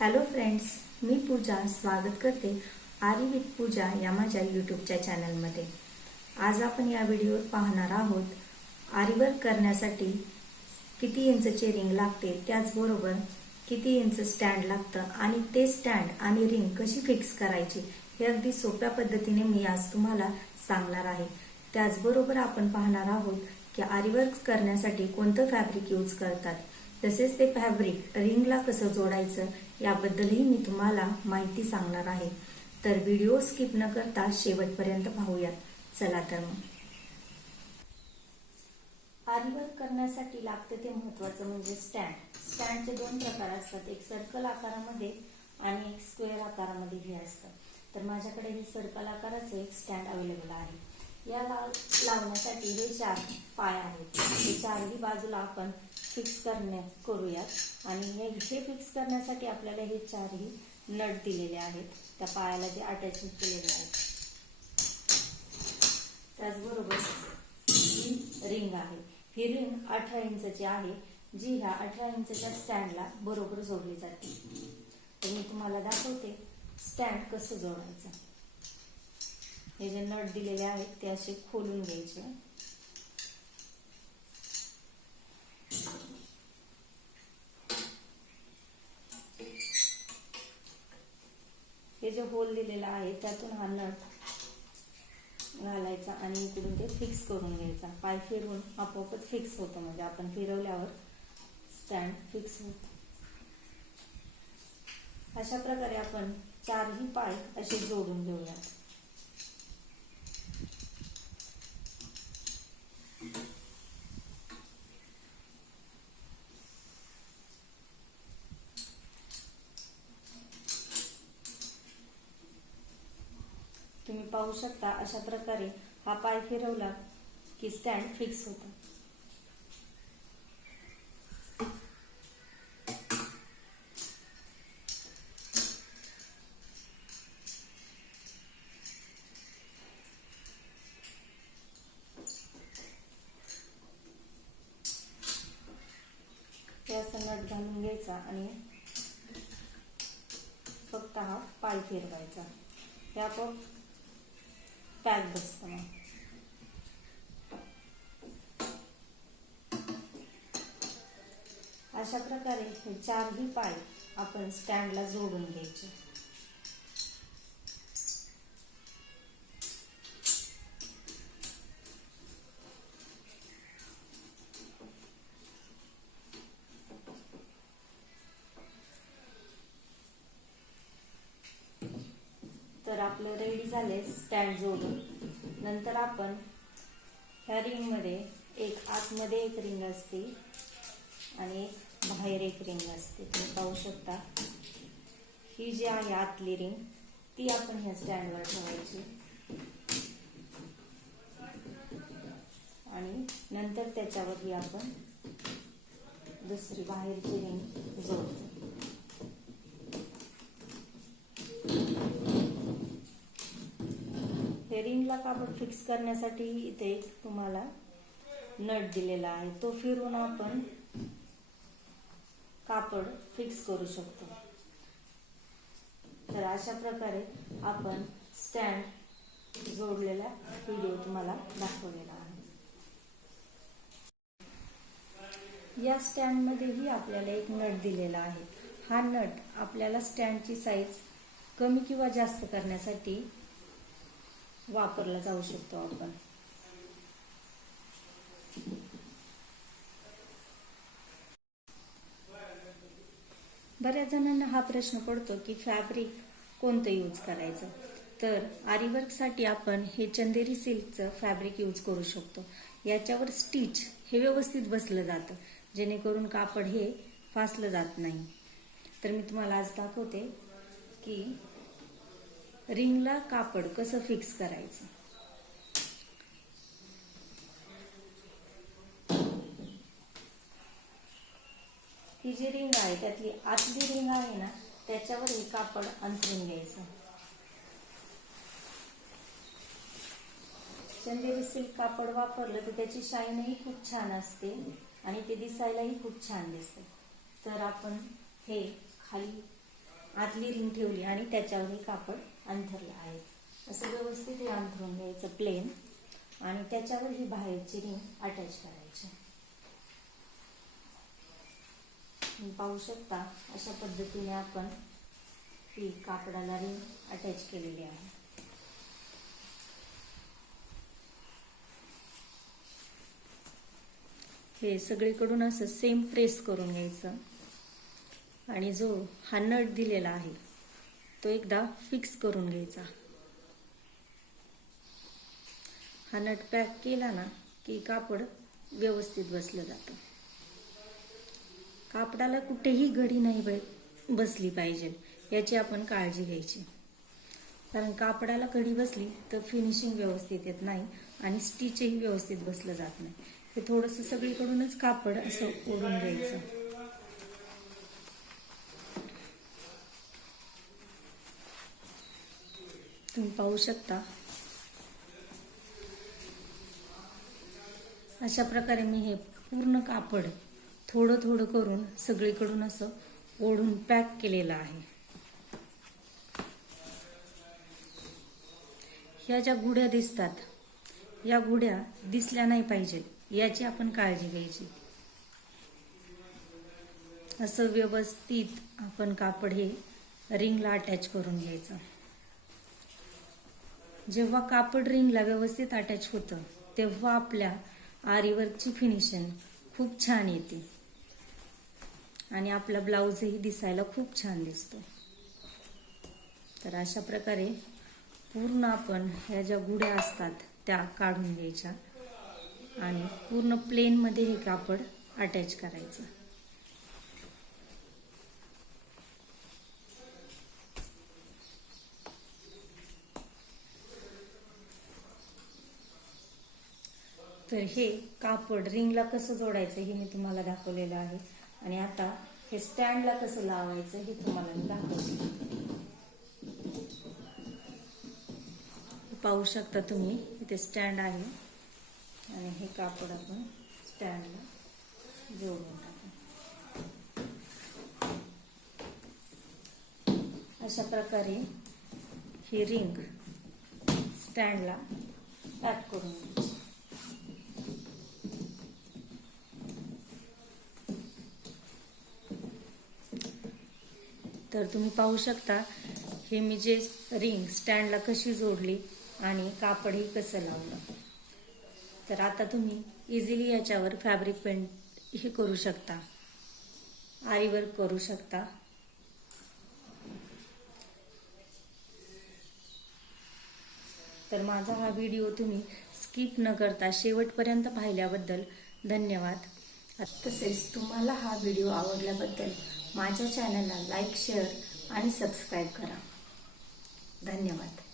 Hello friends मी पूजा स्वागत करते आरी विथ पूजा या माझ्या यूट्यूबच्या चॅनलमध्ये आज आपण या व्हिडिओत पाहणार आहोत आरीवर्क करण्यासाठी किती इंचचे रिंग लागते त्याचबरोबर किती इंच स्टँड लागतं आणि ते स्टँड आणि रिंग कशी फिक्स करायची हे अगदी सोप्या पद्धतीने मी आज तुम्हाला सांगणार आहे. त्याचबरोबर आपण पाहणार आहोत की आरीवर्क करण्यासाठी कोणतं फॅब्रिक यूज करतात. तसेच ते फॅब्रिक रिंगला कसं जोडायचं याबद्दलही मी तुम्हाला माहिती सांगणार आहे. तर व्हिडिओ स्किप न करता शेवटपर्यंत पाहूयात. चला तर मग. आरीवर्क करण्यासाठी लागते ते महत्वाचं म्हणजे स्टँड स्टँडचे दोन प्रकार असतात. एक सर्कल आकारामध्ये आणि एक स्क्वेअर आकारामध्ये हे असतं. तर माझ्याकडे हे सर्कल आकाराचं एक स्टँड अवेलेबल आहे. या लाव लावण्यासाठी हे चार पाय आहेत. हे चारही बाजूला आपण फिक्स करण्या करूयात. आणि हे हे फिक्स करण्यासाठी आपल्याला हे चारही नट दिलेले आहेत. त्या पायाला जे अटॅच केलेले आहेत. त्याचबरोबर ही रिंग आहे. ही रिंग अठरा इंचची आहे. जी ह्या अठरा इंचच्या स्टँडला बरोबर जोडली जाते. तर मी तुम्हाला दाखवते स्टँड कसं जोडायचं. हे जे नट दिलेले आहेत ते असे खोलून घ्यायचे. हे जे होल दिलेला आहे त्यातून हा नट घालायचा आणि इकडून ते फिक्स करून घ्यायचा. पाय फिरवून आपोआपच फिक्स होतं म्हणजे आपण फिरवल्यावर स्टँड फिक्स होत. अशा प्रकारे आपण चारही पाय असे जोडून घेऊयात तुम्ही पाहू शकता अशा प्रकारे हा पाय फिरवला की स्टँड फिक्स होतो. नट घालून घ्यायचा आणि फक्त हा पाय फिरवायचा. या पॅक बसतं मग अशा प्रकारे हे चारही पाय आपण स्टँडला जोडून घ्यायचे आपलं रेडी झाले स्टँड जोडून. नंतर आपण ह्या रिंगमध्ये एक आतमध्ये एक रिंग असते आणि एक बाहेर एक रिंग असते. तुम्ही पाहू शकता. ही जी आहे आतली रिंग ती आपण ह्या स्टँडवर ठेवायची. आणि नंतर त्याच्यावरही आपण दुसरी बाहेरची रिंग जोडतो. आपण कापड फिक्स करण्यासाठी इथे एक तुम्हाला नट दिलेला आहे. तो फिरून आपण कापड फिक्स करू शकतो. तर अशा प्रकारे आपण स्टँड जोडलेला व्हिडिओ तुम्हाला दाखवलेला आहे. या स्टँडमध्येही आपल्याला एक नट दिलेला आहे. हा नट आपल्याला स्टँडची साईज कमी किंवा जास्त करण्यासाठी वापरला जाऊ शकतो आपण. बऱ्याच जणांना हा प्रश्न पडतो की फॅब्रिक कोणतं यूज करायचं? तर आरीवर्कसाठी आपण हे चंदेरी सिल्कचं फॅब्रिक यूज करू शकतो. याच्यावर स्टिच हे व्यवस्थित बसलं जातं. जेणेकरून कापड हे फासलं जात नाही. तर मी तुम्हाला आज दाखवते की रिंगला कापड कसं फिक्स करायचं? ही जी रिंग आहे त्यातली आतली रिंग आहे ना त्याच्यावर हे कापड अंतरून घ्यायचं. चंदेरी सिल्क कापड वापरलं तर त्याची शाईनही खूप छान असते आणि ते दिसायलाही खूप छान दिसते. तर आपण हे खाली आतली रिंग ठेवली आणि त्याच्यावर हे कापड अंथरलं आहे. असं व्यवस्थित हे अंथरून घ्यायचं प्लेन आणि त्याच्यावर ही बाहेरची रिंग अटॅच करायची. पाहू शकता अशा पद्धतीने आपण ही कापडाला रिंग अटॅच केलेली आहे. हे सगळीकडून असं सेम प्रेस करून घ्यायचं. आणि जो हा नट दिलेला आहे तो एकदा फिक्स करून घ्यायचा. हा नट पॅक केला ना की कापड व्यवस्थित बसलं जातं. कापडाला कुठेही घडी नाही ब- बसली पाहिजे. याची आपण काळजी घ्यायची. कारण कापडाला कडी बसली तर फिनिशिंग व्यवस्थित येत नाही आणि स्टिचही व्यवस्थित बसलं जात नाही. हे थोडंसं सगळीकडूनच कापड असं ओढून घ्यायचं. तुम्ही पाहू शकता. अशा प्रकारे मी हे पूर्ण कापड थोडं थोडं करून सगळीकडून असं ओढून पॅक केलेलं आहे. ह्या ज्या गुड्या दिसतात या गुड्या दिसल्या नाही पाहिजेत याची आपण काळजी घ्यायची. असं व्यवस्थित आपण कापड हे रिंगला अटॅच करून घ्यायचं. जेव्हा कापड रिंगला व्यवस्थित अटॅच होतं तेव्हा आपल्या आरीवरची फिनिशिंग खूप छान येते. आणि आपला ब्लाऊजही दिसायला खूप छान दिसतो. तर अशा प्रकारे पूर्ण आपण ह्या ज्या गुड्या असतात त्या काढून घ्यायच्या. आणि पूर्ण प्लेनमध्ये हे कापड अटॅच करायचं. तर हे कापड रिंगला कसं जोडायचं हे मी तुम्हाला दाखवलेलं आहे. आणि आता हे स्टँडला कसं लावायचं हे तुम्हाला मी दाखवते. पाहू शकता तुम्ही इथे स्टँड आहे. आणि हे कापड आपण स्टँडला जोडून टाकू. अशा प्रकारे ही रिंग स्टँडला पॅक करून तर तुम्ही पाहू शकता हे मी जे रिंग स्टँडला कशी जोडली आणि कापडही कसं लावलं. तर आता तुम्ही इझिली याच्यावर फॅब्रिक पेंट हे करू शकता. आईवर करू शकता. तर माझा हा व्हिडिओ तुम्ही स्किप न करता शेवटपर्यंत पाहिल्याबद्दल धन्यवाद. तसेच तुम्हाला हा व्हिडिओ आवडल्याबद्दल माझ्या चॅनलला लाईक शेअर आणि सबस्क्राईब करा. धन्यवाद.